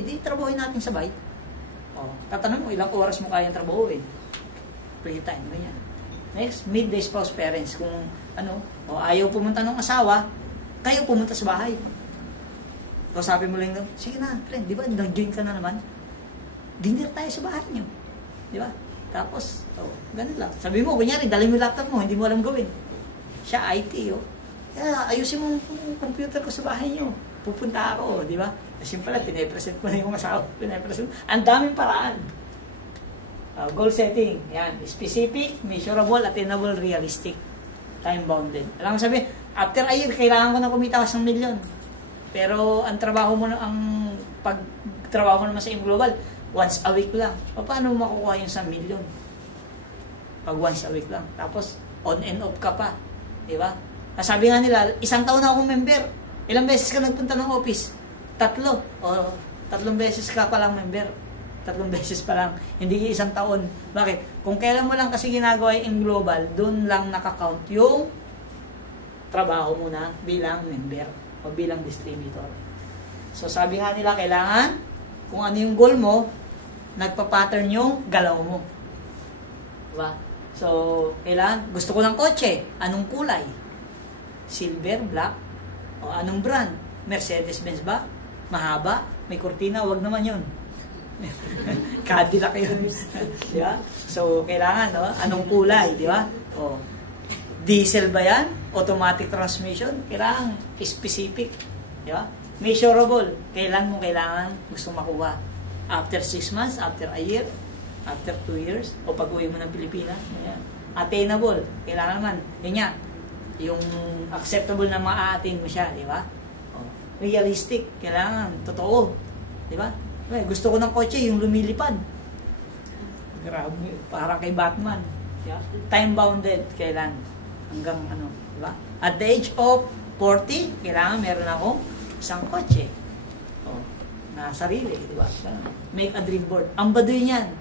di trabahoin natin sabay. Tatanong mo, ilang oras mo kayang trabahoin? Free time, ganyan. Next, midday spouse parents. Kung ayaw pumunta ng asawa, kayo pumunta sa bahay. So sabi mo lang, sige na, friend, di ba, nag-join ka na naman? Dinner tayo sa bahay niyo. Di ba? Tapos, ganun lang. Sabi mo, kunyari, dali mo yung laptop mo, hindi mo alam gawin. Siya, IT, Kaya, ayusin mo yung computer ko sa bahay niyo. Pupunta ako, di ba? Kasi pala, pinapresent ko na yung asawa. Ang daming paraan. Goal setting, yan. Specific, measurable, attainable, realistic. Time-bounded. Alam mo sabi, after a year, kailangan ko na kumita sa 1 million. Pero ang trabaho mo, pagtrabaho mo naman sa Global, once a week lang. Paano mo makukuha yung 1 million? Pag once a week lang. Tapos, on and off ka pa. Di ba? Sabi nga nila, 1 taon na akong member. Ilang beses ka nagpunta ng office? 3. O 3 beses ka palang member. 3 beses pa lang. Hindi 1 taon. Bakit? Kung kailan mo lang kasi ginagawa yung Global, doon lang nakakount yung trabaho mo na bilang member o bilang distributor. So sabi nga nila, kailangan kung ano yung goal mo, nagpa-pattern yung galaw mo. Diba? So, kailangan, gusto ko ng kotse. Anong kulay? Silver, black, o anong brand? Mercedes-Benz ba? Mahaba? May kurtina? Wag naman yun. Cadillac yun. Diba? So, kailangan, anong kulay? Diba? O, diesel ba yan? Automatic transmission? Kailangan specific. Diba? Measurable. Kailan mo kailangan gusto makuha? After 6 months? After a year? After 2 years? O pag-uwi mo ng Pilipinas? Ayan. Attainable. Kailangan naman. Yun nga. Yung acceptable na ma-attain mo siya. Di ba? Realistic. Kailangan. Totoo. Di ba? Gusto ko ng kotse yung lumilipad. Grabe. Parang kay Batman. Diba? Time-bounded. Kailan? Hanggang ano. Di ba? At the age of 40, kailangan meron akong isang kotse. Na sarili, di ba? Make a dream board. Ang baduy niyan,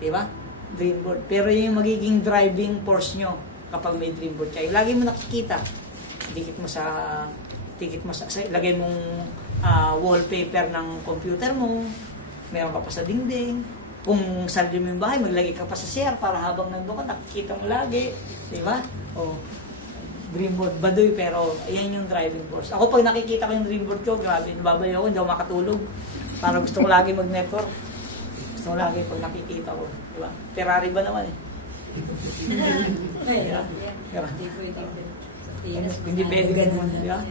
di ba? Dream board. Pero yung magiging driving force nyo kapag may dream board kayo, lagi mo nakikita. Dikit mo sa lagay mong wallpaper ng computer mo, meron ka pa sa dingding. Kung sarili mo yung bahay, maglagay ka pa sa CR para habang nandun ka, nakikita mo lagi. Di ba? Dream board, baduy, pero ayan yung driving force. Ako pag nakikita ko yung dream board ko, grabe, nababayo ako, hindi ako makatulog. Para gusto ko lagi mag-network. Gusto ko lagi pag nakikita ko. Diba? Ferrari ba naman eh? Hindi pwede ganun. Diba?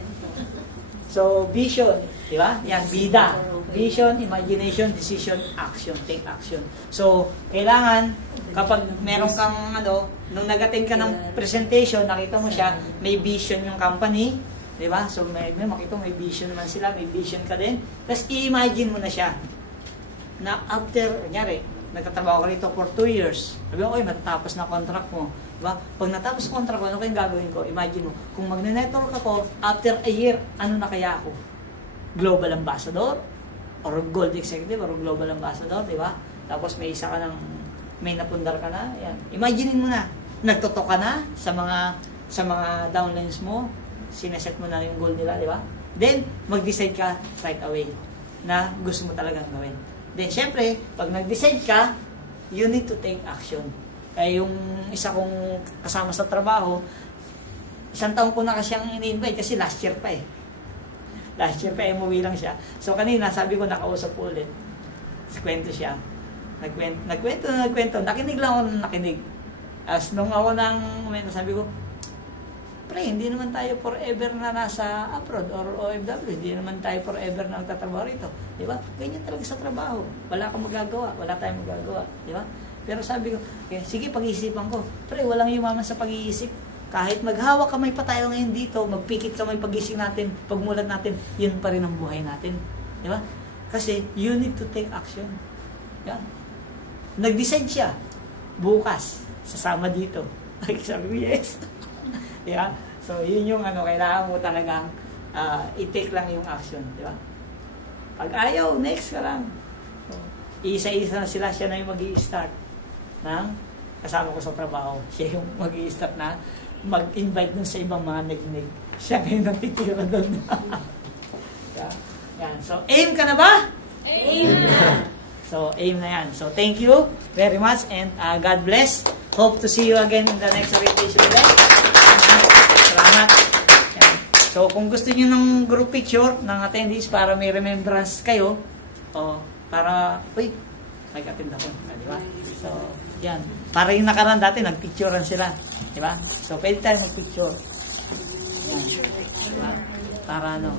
So, vision. Diba? Yan, bida. Vision, imagination, decision, action. Take action. So, kailangan, kapag meron kang, nung nag-attend ka ng presentation, nakita mo siya, may vision yung company, di ba? So, makita mo, may vision naman sila, may vision ka din. Tapos, i-imagine mo na siya, na after, kunyari, nagtatrabaho ka rito for 2 years. Sabi mo, matatapos na contract mo. Diba? Pag natapos contract mo, ano kayong gagawin ko? Imagine mo, kung magne-network ako, after a year, ano na kaya ako? Global Ambassador? Or Gold Executive? Or Global Ambassador? Diba? Tapos, may isa ka ng may napundar ka na, yan. Imaginein mo na, nagtotok ka na sa mga downlines mo, sineset mo na yung goal nila, di ba? Then, mag-decide ka right away na gusto mo talagang gawin. Then, syempre, pag nag-decide ka, you need to take action. Kaya yung isa kong kasama sa trabaho, 1 taon ko na kasi siyang ini-invite kasi last year pa eh. Last year pa, umuwi lang siya. So, kanina, sabi ko, nakausap po ulit. Kwento siya. Nagkwento. Nakinig lang ako ng nakinig. As nung ako sabi ko, pre, hindi naman tayo forever na nasa abroad or OFW. Hindi naman tayo forever na nagtatrabaho rito. Di ba? Ganyan talaga sa trabaho. Wala kang magagawa. Wala tayong magagawa. Di ba? Pero sabi ko, sige, pag-iisipan ko. Pre, walang yumaman sa pag-iisip. Kahit maghawak kamay pa tayo ngayon dito, magpikit kamay pag-isip natin, pagmulat natin, yun pa rin ang buhay natin. Di ba? Kasi, you need to take action. Di ba? Nag-decide siya. Bukas, sasama dito. Sabi ko, yes. Diba? So, yun yung kailangan mo talagang i-take lang yung action. Diba? Pag ayaw, next ka lang. So, isa-isa na sila, siya na yung mag-i-start ng kasama ko sa trabaho. Siya yung mag-i-start na mag-invite dun sa ibang mga nagnig. Siya ngayon natitira dun. Diba? Yan. So, aim ka na ba? Aim! So, aim na yan. So, thank you very much and God bless. Hope to see you again in the next orientation class. Salamat. Yan. So, kung gusto niyo ng group picture ng attendees para may remembrance kayo, para, nag-attend ako. Di ba? So, yan. Para yung nakaraan dati, nagpicturean sila. Di ba? So, pwede tayo mag-picture. Yan. Diba? Para ano,